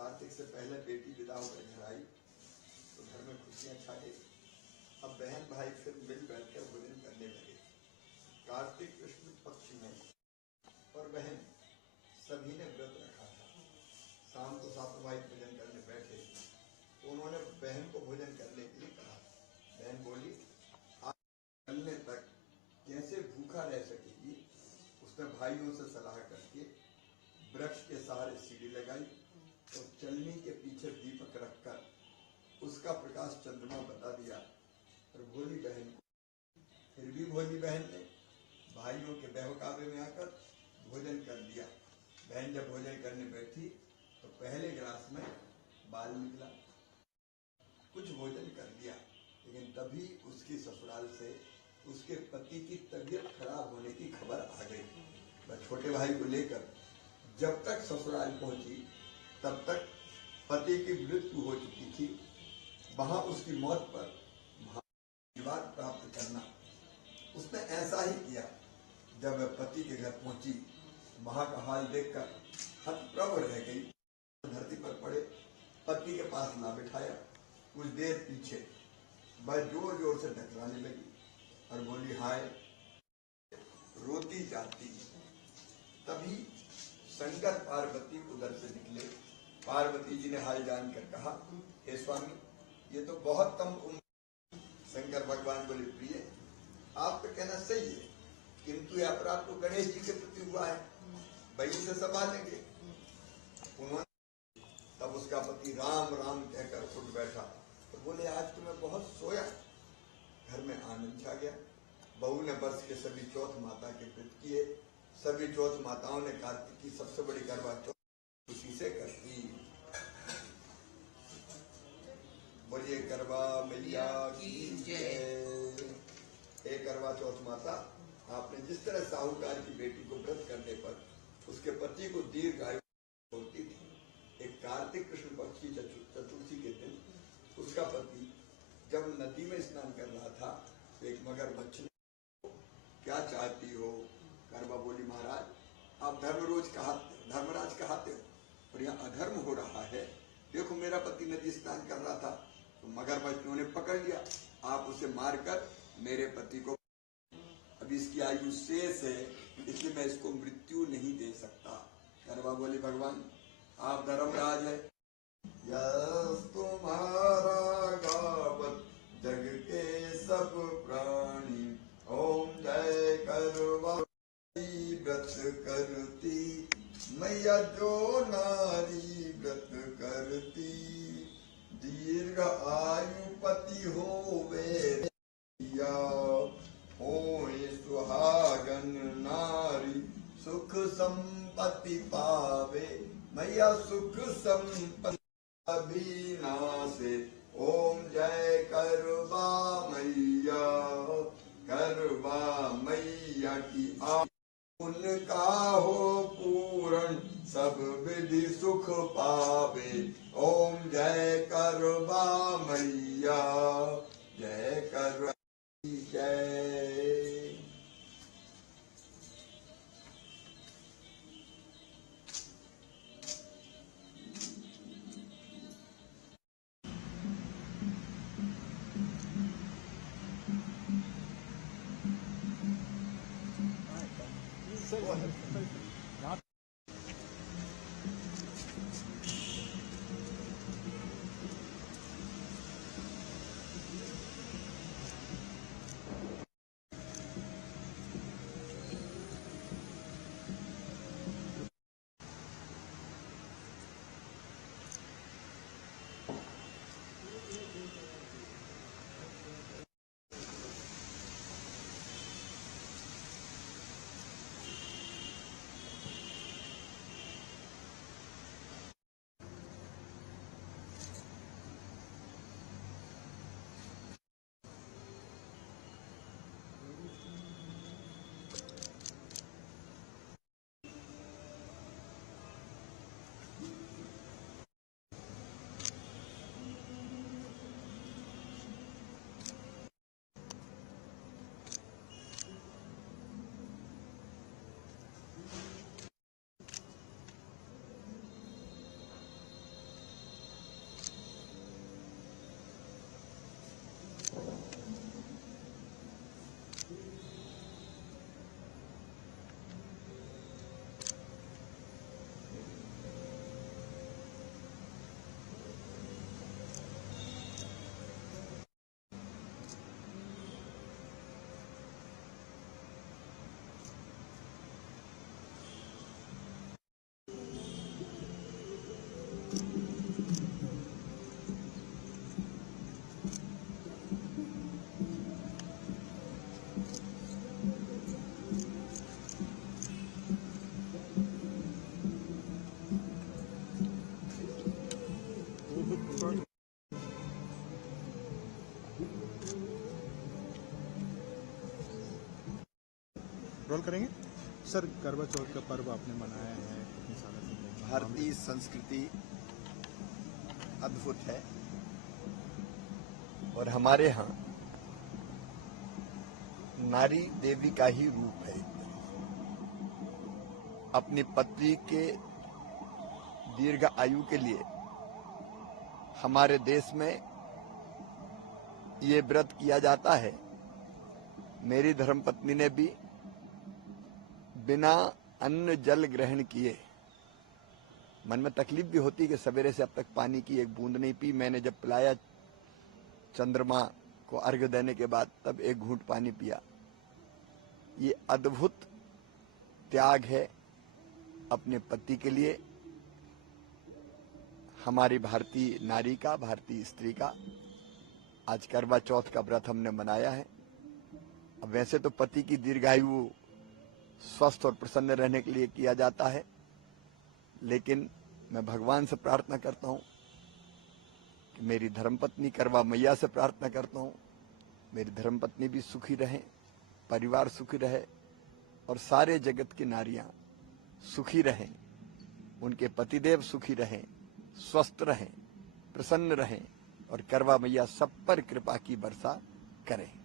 कार्तिक से पहले बेटी विदा होकर घर आई तो घर में खुशियां छा गई। अब बहन भाई फिर मिल बैठकर भोजन करने लगे। कार्तिक कृष्ण पक्ष में और बहन सभी ने व्रत रखा था। शाम को सातों भाई भोजन करने बैठे तो उन्होंने बहन को भोजन करने के लिए कहा। बहन बोली, आज चलने तक कैसे भूखा रह सकेगी। उसने भाइयों से सलाह करके वृक्ष के सहारे सीढ़ी लगाई और चलनी के पीछे दीपक रखकर उसका प्रकाश चंद्रमा बता दिया और भोली बहन को। फिर भी भोली बहन ने भाइयों के बहकावे में आकर भोजन कर लिया। बहन जब भोजन करने बैठी तो पहले गिलास में बाल निकला। कुछ भोजन कर लिया, लेकिन तभी उसकी ससुराल से उसके पति की तबीयत खराब होने की खबर आ गई। वह छोटे भाई को लेकर जब तक ससुराल पहुंची तब तक पति की मृत्यु हो चुकी थी। वहां उसकी मौत पर आशीर्वाद प्राप्त करना उसने ऐसा ही किया। जब वह पति के घर पहुंची, वहां का हाल देखकर हतप्रभ रह गई। धरती पर पड़े पति के पास ना बिठाया। कुछ देर पीछे वह जोर जोर से ढकलाने लगी और बोली, हाय रोती जाती। तभी शंकर पार्वती उधर से निकले। पार्वती जी ने हाल जानकर कहा, हे स्वामी, ये तो बहुत कम उम्र। शंकर भगवान बोले, प्रिय आपका कहना सही है, किंतु यह अपराध तो गणेश जी के प्रति हुआ है, वही से संभालेंगे। उन्होंने तब उसका पति राम राम कहकर उठ बैठा तो बोले, आज तो मैं बहुत सोया। घर में आनंद छा गया। बहू ने वर्ष के सभी चौथ माता के व्रत किए। सभी चौथ माताओं ने कार्तिक की सबसे बड़ी करवा चौथ खुशी से कर दी। बोलिए करवा मैया की जय। हे करवा चौथ माता, आपने जिस तरह साहूकार की बेटी को व्रत करने पर उसके पति को दीर्घायु होती थी, एक कार्तिक कृष्ण पक्ष की चतुर्थी के दिन उसका पति जब नदी में स्नान कर रहा था, एक मगरमच्छ ने, क्या चाहती हो। करवा बोली, महाराज आप धर्मराज कहाते हो और यहाँ अधर्म हो रहा है। देखो मेरा पति नदी स्नान कर रहा था तो मगरमच्छों ने पकड़ लिया। आप उसे मारकर मेरे पति को, अभी इसकी आयु शेष है इसलिए मैं इसको मृत्यु नहीं दे सकता। करवा बोली, भगवान आप धर्मराज है। यस तुम्हारा गावत जग के सब प्राणी, ओम जय करवा व्रत करती मैया जो नारी व्रत करती, दीर्घ आयु पति होवे होए सुहागन नारी, सुख संपत्ति पावे मैया सुख संपत्ति अभिनाशे। ओम जय करवा मैया, करवा मैया की उनका हो पूर्ण सब विधि सुख पावे। ओम जय करवा मैया, जय करवा जय। रोल करेंगे सर। करवा चौथ का पर्व आपने मनाया है कितने सालों से? भारतीय संस्कृति अद्भुत है और हमारे यहाँ नारी देवी का ही रूप है। अपनी पति के दीर्घ आयु के लिए हमारे देश में ये व्रत किया जाता है। मेरी धर्मपत्नी ने भी बिना अन्न जल ग्रहण किए, मन में तकलीफ भी होती कि सवेरे से अब तक पानी की एक बूंद नहीं पी। मैंने जब पिलाया चंद्रमा को अर्घ्य देने के बाद, तब एक घूंट पानी पिया। ये अद्भुत त्याग है अपने पति के लिए, हमारी भारतीय नारी का, भारतीय स्त्री का। आज करवा चौथ का व्रत हमने मनाया है। अब वैसे तो पति की दीर्घायु स्वस्थ और प्रसन्न रहने के लिए किया जाता है, लेकिन मैं भगवान से प्रार्थना करता हूं कि मेरी धर्मपत्नी, करवा मैया से प्रार्थना करता हूं मेरी धर्मपत्नी भी सुखी रहे, परिवार सुखी रहे और सारे जगत की नारियां सुखी रहें, उनके पतिदेव सुखी रहें, स्वस्थ रहें, प्रसन्न रहें और करवा मैया सब पर कृपा की वर्षा करें।